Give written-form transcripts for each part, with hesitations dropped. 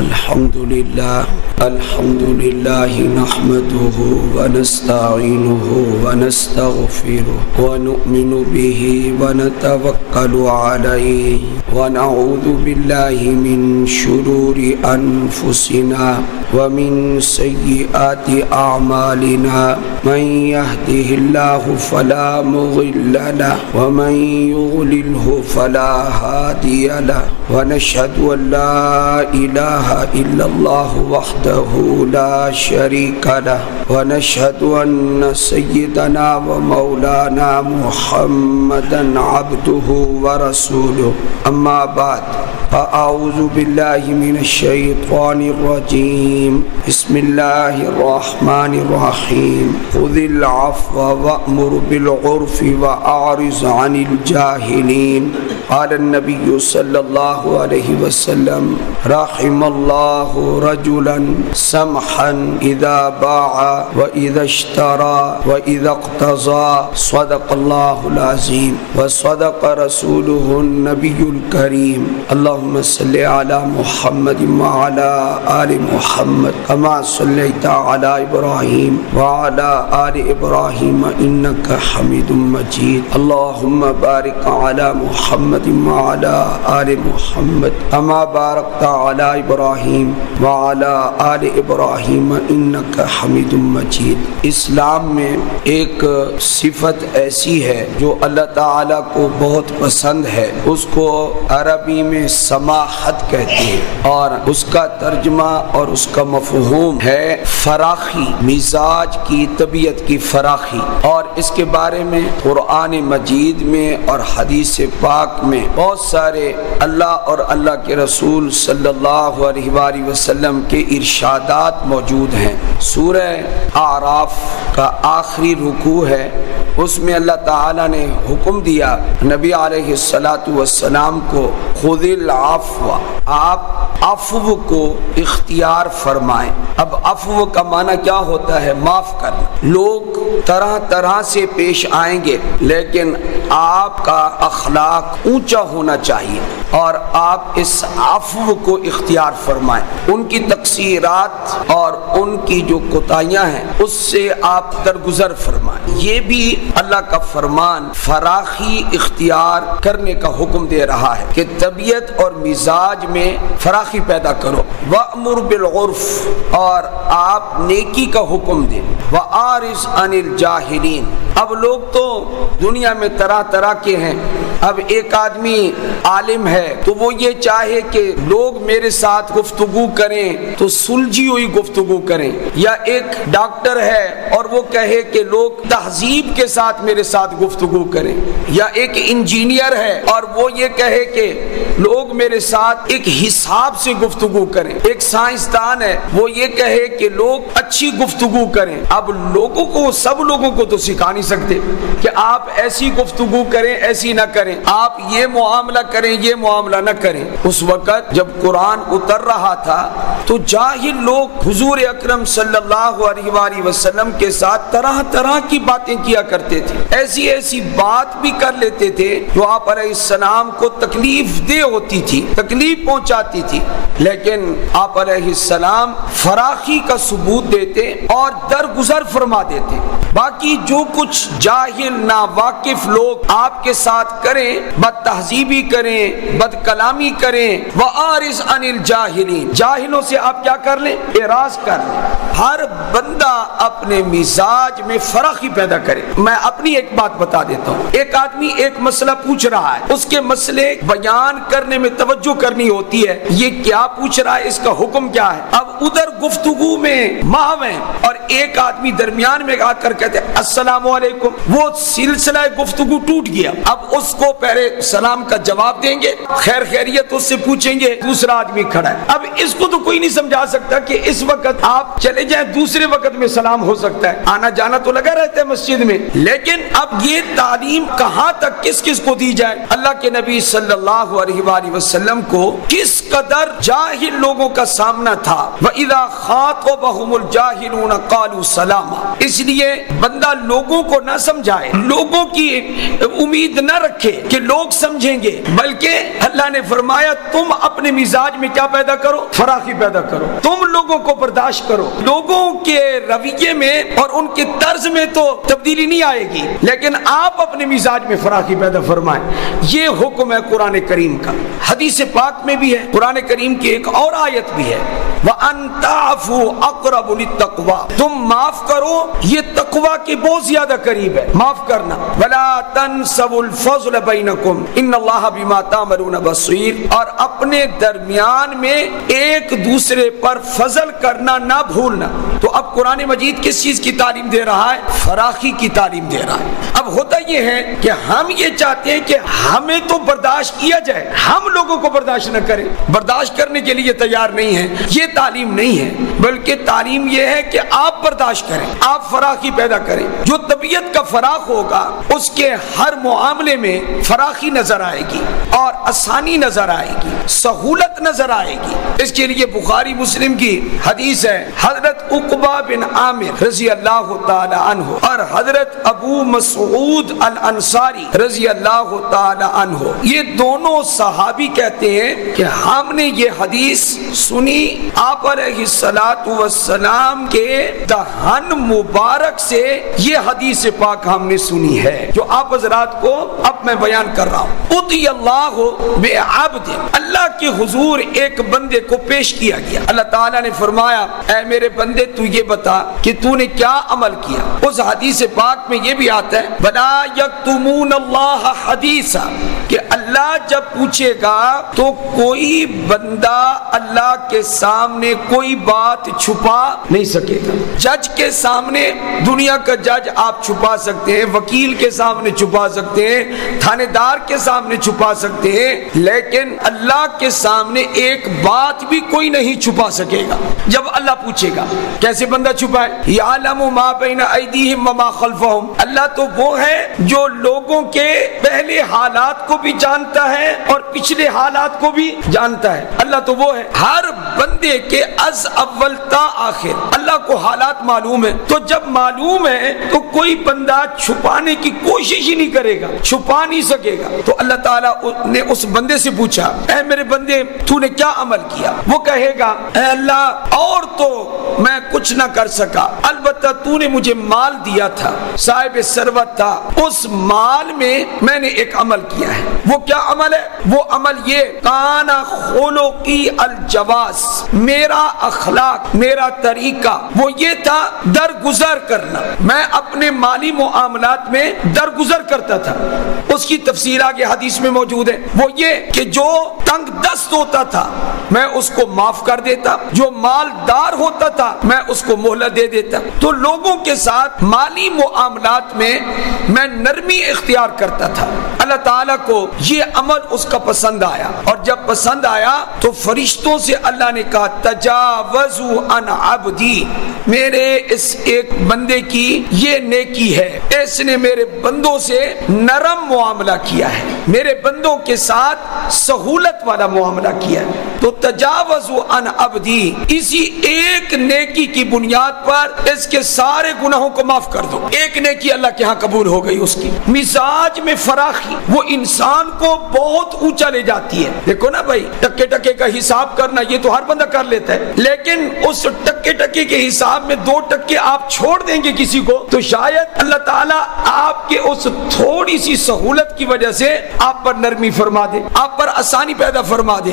الحمد لله نحمده ونستعينه ونستغفره ونؤمن به ونتوكل عليه ونعوذ بالله من شرور أنفسنا ومن سيئات أعمالنا من يهده الله فلا مضل له ومن يضلله فلا هادي له ونشهد أن لا إله إلا الله وحده لا شريك له ونشهد أن سيدنا ومولانا محمدا عبده ورسوله أما بعد فأعوذ بالله من الشيطان الرجيم بسم الله الرحمن الرحيم خذ العفو وأمر بالعرف وأعرض عن الجاهلين قال النبي صلى الله عليه وسلم رحم الله رجلا سمحا إذا باع وإذا اشترى وإذا اقتضى صدق الله العظيم وصدق رسوله النبي الكريم اللهم صل على محمد وعلى آل محمد كما صليت على إبراهيم وعلى آل إبراهيم إنك حميد مجيد اللهم بارك على محمد وعلى آل محمد كما باركت على إبراهيم وعلى آل إبراهيم إنك حميد مجيد۔ اسلام میں ایک صفت ایسی ہے جو اللہ تعالیٰ کو بہت پسند ہے، اس کو عربی میں سماحت کہتے ہیں اور اس کا ترجمہ اور اس کا مفہوم ہے فراخی، مزاج کی، طبیعت کی فراخی۔ اور اس کے بارے میں قرآن مجید میں اور حدیث پاک میں بہت سارے اللہ اور اللہ کے رسول صلی اللہ علیہ وآلہ وسلم کے ارشادات موجود ہیں۔ سورہ اعراف کا آخری رکوع ہے، اس میں اللہ تعالیٰ نے حکم دیا نبی علیہ السلام کو خذ العفو، آپ عفو کو اختیار فرمائیں۔ اب عفو کا معنی کیا ہوتا ہے؟ معاف کرنا۔ لوگ طرح طرح سے پیش آئیں گے لیکن آپ کا اخلاق اونچا ہونا چاہیے اور آپ اس عفو کو اختیار فرمائیں۔ ان کی تقصیرات اور ان کی جو کوتاہیاں ہیں اس سے آپ درگزر فرمائیں۔ یہ بھی اللہ کا فرمان فراخی اختیار کرنے کا حکم دے رہا ہے کہ طبیعت اور مزاج میں فراخی پیدا کرو۔ وَأْمُرْ بِالْعُرْفِ، اور آپ نیکی کا حکم دیں۔ وَأَعْرِضْ عَنِ الْجَاهِلِينَ، اب لوگ تو دنیا میں طرح طرح کے ہیں۔ اب ایک آدمی عالم ہے تو وہ یہ چاہے کہ لوگ میرے ساتھ گفتگو کریں تو سلجھی ہوئی گفتگو کریں، یا ایک ڈاکٹر ہے اور وہ کہے کہ لوگ تہذیب کے ساتھ میرے ساتھ گفتگو کریں، یا ایک انجینئر ہے اور وہ یہ کہے کہ لوگ میرے ساتھ ایک حساب سے گفتگو کریں، ایک سائنسدان ہے وہ یہ کہے کہ لوگ اچھی گفتگو کریں۔ اب لوگوں کو، سب لوگوں کو تو سکھا نہیں سکتے کہ آپ ایسی گفتگو کریں، ایسی نہ کریں، آپ یہ معاملہ کریں، یہ معاملہ نہ کریں۔ اس وقت جب قرآن اتر رہا تھا تو جاہل لوگ حضور اکرم صلی اللہ علیہ وآلہ وسلم کے ساتھ طرح طرح کی باتیں کیا کرتے تھے، ایسی ایسی بات بھی کر لیتے تھے جو آپ علیہ السلام کو تکلیف دہ ہوتی تھی، تکلیف پہنچاتی تھی، لیکن آپ علیہ السلام فراخی کا ثبوت دیتے اور درگزر فرما دیتے۔ باقی جو کچھ جاہل ناواقف لوگ آپ کے ساتھ کریں، بد تہذیبی کریں، بد کلامی کریں، وَآرِضْ عَنِ الْجَاهِلِينَ، جاہلوں سے آپ کیا کر لیں؟ اعراض کر لیں۔ ہر بندہ اپنے مزاج میں فراخی پیدا کرے۔ میں اپنی ایک بات بتا دیتا ہوں، ایک آدمی ایک مسئلہ پوچھ رہا ہے، اس کے مسئلے بیان کرنے میں توجہ کرنی ہوتی ہے، یہ کیا پوچھ رہا ہے، اس کا حکم کیا ہے۔ اب ادھر گفتگو میں ماہر ہیں اور ایک آدمی درمیان میں آ کر کہتے ہیں السلام علیکم، وہ سلسلہ گفتگو ٹوٹ گیا۔ اب اس کو پہلے سلام کا جواب دیں گے، خیر خیریت اس سے پوچھیں گے، دوسرا آدمی کھڑا ہے، اب اس کو تو کوئی نہیں سمجھا سکتا کہ اس وقت آپ چلے جائیں دوسرے وقت میں سلام ہو سکتا ہے، آنا جانا تو لگا رہتا ہے مسجد میں، لیکن اب یہ تعلیم کہاں تک کس کس کو دی جائے؟ اللہ کے نبی صلی اللہ علیہ وآلہ وسلم کو کس قدر جاہل لوگوں کا سامنا تھا، وَإِذَا خَاطَبَهُمُ الْجَاهِلُونَ قَالُوا سَلَامًا، اس لیے بندہ لوگوں کو نہ سمجھائے، لوگوں کی امید نہ رکھے کہ لوگ سمجھیں گے، بلکہ اللہ نے فرمایا تم اپنے مزاج میں کیا پیدا کرو؟ فراخی پیدا کرو، تم لوگوں کو برداشت کرو، لوگوں کے رویے میں اور ان کے طرز میں تو تبدیلی نہیں آئے گی، لیکن آپ اپنے مزاج میں فراخی پیدا فرمائیں۔ یہ حکم ہے قرآن کریم کا، حدیث پاک میں بھی ہے، قرآن کریم کی ایک اور آیت بھی ہے، وَأَن تَعْفُوا أَقْرَبُ لِلتَّقْوَىٰ، تم معاف کرو یہ تقویٰ کے بہت زیادہ قریب ہے، معاف کرنا، وَلَا تَنْسَوُا الْفَضْلَ بَيْنَكُمْ إِنَّ اللَّهَ بِمَا تَعْمَلُونَ بَصِيرٌ، اور اپنے درمیان میں ایک دوسرے پر فضل کرنا نہ بھولنا۔ تو اب قرآن مجید کس چیز کی تعلیم دے رہا ہے؟ فراخی کی تعلیم دے رہا ہے۔ اب ہوتا یہ ہے کہ ہم یہ چاہتے ہیں کہ ہمیں تو برداشت کیا جائے، ہم لوگوں کو برداشت نہ کریں، برداشت کرنے کے لیے تیار نہیں ہیں، یہ تعلیم نہیں ہے، بلکہ تعلیم یہ ہے کہ آپ برداشت کریں، آپ فراخی پیدا کریں۔ جو طبیعت کا فراخ ہوگا اس کے ہر معاملے میں فراخی نظر آئے گی اور آسانی نظر آئے گی، سہولت نظر آئے گی۔ اس کے لیے بخاری مسلم کی حدیث ہے، حضرت عقبہ بن عامر رضی اللہ تعالی عنہ اور حضرت ابو مسعود الانصاری رضی اللہ تعالی عنہ، یہ دونوں صحابی کہتے ہیں کہ ہم نے یہ حدیث سنی آپ علیہ الصلوۃ والسلام کے دہن مبارک سے، یہ حدیث پاک ہم نے سنی ہے جو آپ حضرات کو اب میں بیان کر رہا ہوں۔ اُتِیَ اللَّهُ بِعَبْدٍ، اللہ کے حضور ایک بندے کو پیش کیا گیا، اللہ تعالیٰ نے فرمایا اے میرے بندے تو یہ بتا کہ تو نے کیا عمل کیا۔ اس حدیث پاک میں یہ بھی آتا ہے وَلَا يَكْتُمُونَ اللَّهَ حَدِيثًا، کہ اللہ جب پوچھے گا تو کوئی بندہ اللہ کے سامنے کوئی بات چھپا نہیں سکے گا۔ جج کے سامنے، دنیا کا جج آپ چھپا سکتے ہیں، وکیل کے سامنے چھپا سکتے ہیں، تھانے دار کے سامنے چھپا سکتے ہیں، لیکن اللہ کے سامنے ایک بات بھی کوئی نہیں چھپا سکے گا جب اللہ پوچھے گا۔ کیسے بندہ چھپائے؟ یعلم ما بین ایدیہم وما خلفہم، اللہ تو وہ ہے جو لوگوں کے پہلے حالات کو بھی جانتا ہے اور پچھلے حالات کو بھی جانتا ہے، اللہ تو وہ ہے۔ ہر بندے کے از اول تا آخر اللہ کو حالات معلوم ہے، تو جب معلوم ہے تو کوئی بندہ چھپانے کی کوشش ہی نہیں کرے گا، چھپا نہیں سکے گا۔ تو اللہ تعالیٰ نے اس بندے سے پوچھا اے میرے بندے تو نے کیا عمل کیا؟ وہ کہے گا اے اللہ اور تو میں کچھ نہ کر سکا، البتہ تو نے مجھے مال دیا تھا، صاحب ثروت تھا، اس مال میں نے ایک عمل کیا ہے۔ وہ کیا عمل ہے؟ وہ عمل یہ کان خلقی الجواز، میرا اخلاق، میرا طریقہ وہ یہ تھا درگزر کرنا، میں اپنے مالی معاملات میں درگزر کرتا تھا۔ اس کی تفسیر آگے حدیث میں موجود ہے، وہ یہ کہ جو تنگ دست ہوتا تھا میں اس کو معاف کر دیتا، جو مالدار ہوتا تھا میں اس کو مہلت دے دیتا۔ تو لوگوں کے ساتھ مالی معاملات میں میں نرمی اختیار کرتا تھا۔ اللہ تعالیٰ کو یہ عمل اس کا پسند آیا، اور جب پسند آیا تو فرشتوں سے اللہ نے کہا تجاوزوا عن عبدی، میرے اس ایک بندے کی یہ نیکی ہے، اس نے میرے بندوں سے نرم معاملہ کیا ہے، میرے بندوں کے ساتھ سہولت والا معاملہ کیا ہے۔ تو تجاوزوا عن عبدی، اسی ایک نیکی کی بنیاد پر اس کے سارے گناہوں کو معاف کر دو۔ ایک نیکی اللہ کے ہاں قبول ہو گئی اس کی۔ مزاج میں فراخی وہ انسان کو بہت اونچا لے جاتی ہے۔ دیکھو نا بھائی، ٹکے ٹکے کا حساب کرنا یہ تو ہر بندہ کر لیتا ہے، لیکن اس ٹکے ٹکے کے حساب میں 2 ٹکے آپ چھوڑ دیں گے کسی کو تو شاید اللہ تعالیٰ آپ کے اس تھوڑی سی سہولت کی وجہ سے آپ پر نرمی فرما دے، آپ پر آسانی پیدا فرما دے۔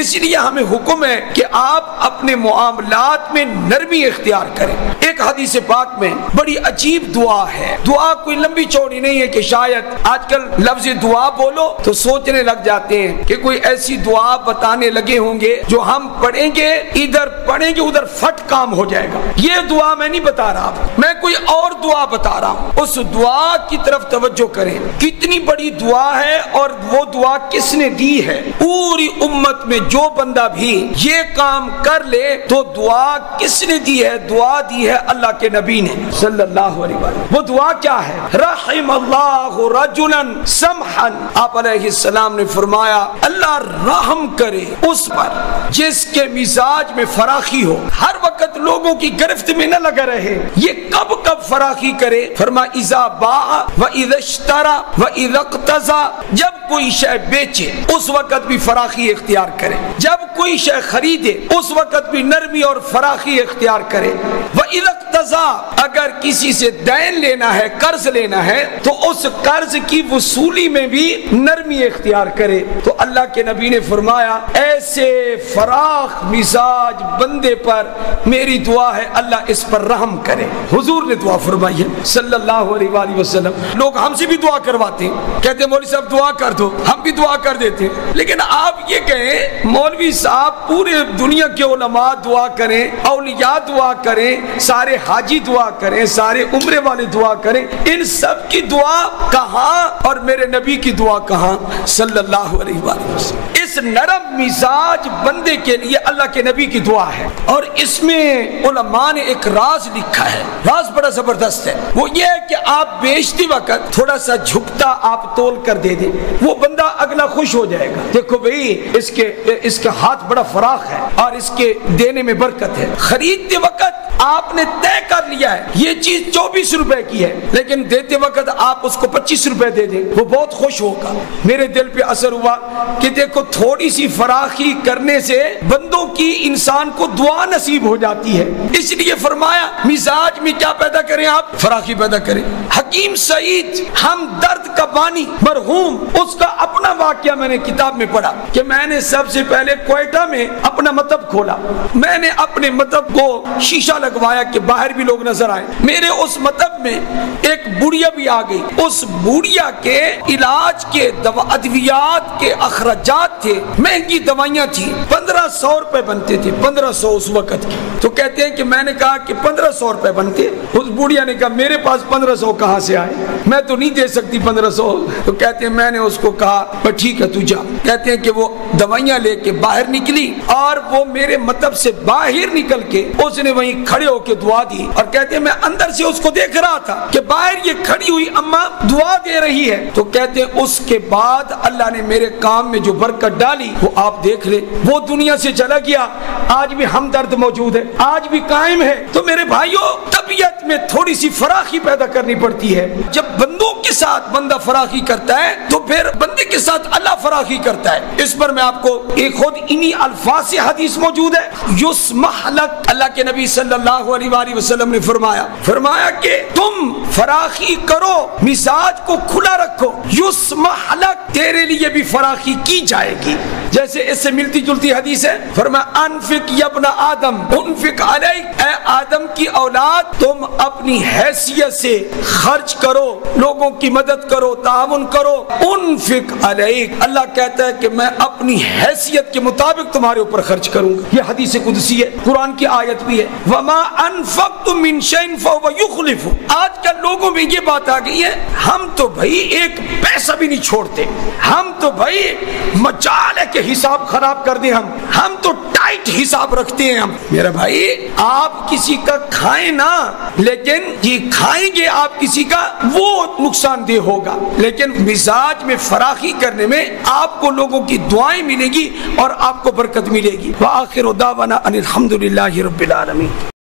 اس لیے ہمیں حکم ہے کہ آپ اپنے معاملات میں نرمی اختیار کریں۔ ایک حدیث پاک میں بڑی عجیب دعا ہے، دعا کوئی لمبی چوڑی نہیں ہے کہ شاید آج کل لفظ دعا بولو تو سوچنے لگ جاتے ہیں کہ کوئی ایسی دعا بتانے لگے ہوں گے جو ہم پڑھیں گے، ادھر پڑھیں گے ادھر فٹ کام ہو جائے گا۔ یہ دعا میں نہیں بتا رہا، میں کوئی اور دعا بتا رہا ہوں۔ اس دعا کی طرف توجہ کریں، کتنی بڑی دعا ہے اور وہ دعا کس نے دی ہے پوری امت میں، جو بندہ بھی یہ کام کر لے تو دعا کس نے دی ہے؟ دعا دی ہے اللہ کے نبی نے صلی اللہ علیہ وسلم۔ وہ دعا کیا ہے؟ رحم اللہ رجلا سمحا، آپ علیہ السلام نے فرمایا اللہ رحم کرے اس پر جس کے مزاج میں فراخی ہو، ہر وقت لوگوں کی گرفت میں نہ لگا رہے۔ یہ کب کب فراخی کرے؟ فرمایا اذا باع و اذا اشترى و اذا اقتضى، جب کوئی شے بیچے اس وقت بھی فراخی اختیار کرے، جب کوئی شے خریدے اس وقت بھی نرمی اور فراخی اختیار کرے۔ وَإِذَا اقْتَضَى، اگر کسی سے دین لینا ہے، قرض لینا ہے تو اس قرض کی وصولی میں بھی نرمی اختیار کرے۔ تو اللہ کے نبی نے فرمایا ایسے فراخ مزاج بندے پر میری دعا ہے اللہ اس پر رحم کرے۔ حضور نے دعا فرمائی ہے صلی اللہ علیہ وآلہ وسلم۔ لوگ ہم سے بھی دعا کرواتے ہیں، کہتے ہیں مولوی صاحب دعا کر دو، ہم بھی دعا کر دیتے ہیں، لیکن آپ یہ کہیں مولوی صاحب پورے دنیا کے علماء دعا کریں، اولیاء دعا کریں، سارے حاجی دعا کریں، سارے عمرے والے دعا کریں، ان سب کی دعا کہاں اور میرے نبی کی دعا کہاں صلی اللہ علیہ وآلہ وسلم؟ اس نرم مزاج بندے کے لیے اللہ کے نبی کی دعا ہے، اور اس میں علماء نے ایک راز لکھا ہے، راز بڑا زبردست ہے۔ وہ یہ ہے کہ آپ بیچتے وقت تھوڑا سا جھکتا آپ تول کر دے دیں، وہ بندہ اگلا خوش ہو جائے گا، دیکھو بھئی اس کا ہاتھ بڑا فراخ ہے اور اس کے دینے میں برکت ہے۔ خریدتے وقت آپ نے طے کر لیا ہے یہ چیز 24 روپے کی ہے، لیکن دیتے وقت آپ اس کو 25 روپے دے دیں، وہ بہت خوش ہوگا۔ میرے دل پہ اثر ہوا کہ دیکھو تھوڑی سی فراخی کرنے سے بندوں کی انسان کو دعا نصیب ہو جاتی ہے، اس لیے فرمایا مزاج میں کیا پیدا کریں؟ آپ فراخی پیدا کریں۔ حکیم سعید ہمدرد کا بانی مرحوم، اس کا اپنا واقعہ میں نے کتاب میں پڑھا کہ میں نے سب سے پہلے کوئٹہ میں اپنا مطب کھولا، میں نے اپنے مطب کو شیشہ لگوایا کہ باہر بھی لوگ نظر آئے۔ میرے اس مطب میں ایک بوڑھیا بھی آ گئی، اس بوڑھیا کے علاج کے ادویات کے اخراجات تھے، مہنگی دوائیاں تھیں، 1500 روپے بنتے تھے، 1500 اس وقت کی۔ تو کہتے ہیں کہ میں نے کہا کہ 1500 روپے بنتے، اس بوڑھیا نے کہا میرے پاس 1500 کہاں سے آئے، میں تو نہیں دے سکتی 1500۔ تو کہتے ہیں میں نے اس کو کہا ٹھیک ہے تو جا۔ کہتے ہیں کہ وہ دوائیاں لے کے باہر نکلی اور وہ میرے مطلب سے باہر نکل کے اس نے وہیں کھڑے ہو کے دعا دی، اور کہتے ہیں میں اندر سے اس کو دیکھ رہا تھا کہ باہر یہ کھڑی ہوئی اماں دعا دے رہی ہے۔ تو کہتے ہیں اس کے بعد اللہ نے میرے کام میں جو برکت ڈالی وہ آپ دیکھ لیں، وہ دنیا سے چلا گیا، آج بھی ہمدرد موجود ہے، آج بھی قائم ہے۔ تو میرے بھائیوں طبیعت میں تھوڑی سی فراخی پیدا کرنی پڑتی ہے، جب بندوں کے ساتھ بندہ فراخی کرتا ہے تو پھر بندے کے ساتھ اللہ فراخی کرتا ہے۔ اس پر میں آپ کو ایک خود انہی الفاظ سے حدیث موجود ہے، یسمح لک، اللہ کے نبی صلی اللہ علیہ وآلہ وسلم نے فرمایا کہ تم فراخی کرو، مزاج کو کھلا رکھو، یسمح لک، تیرے لیے بھی فراخی کی جائے گی۔ جیسے اس سے ملتی جلتی حدیث ہے، فرمایا انفق یا ابن آدم انفق علیک، اے آدم کی اولاد تم اپنی حیثیت سے خرچ کرو، لوگوں کی مدد کرو، تعاون کرو، انفق علیک، اللہ کہتا ہے کہ میں اپنی حیثیت کے مطابق تمہارے اوپر خرچ کروں گا۔ یہ حدیث قدسی ہے، قرآن کی آیت بھی ہے، وما انفقتم من شیء فهو یخلف۔ آج کل لوگوں میں یہ بات آ گئی ہے ہم تو بھائی ایک پیسہ بھی نہیں چھوڑتے، ہم تو بھائی مجال ہے کہ حساب خراب کر دیں، ہم تو ٹائٹ حساب رکھتے ہیں۔ ہم میرا بھائی آپ کسی کا کھائیں نہ، لیکن یہ کھائیں گے آپ کسی کا وہ نقصان دہ ہوگا، لیکن مزاج میں فراخی کرنے میں آپ کو لوگوں کی دعائیں ملے گی اور آپ کو برکت ملے گی۔ وآخر دعوانا ان الحمدللہ رب العالمین۔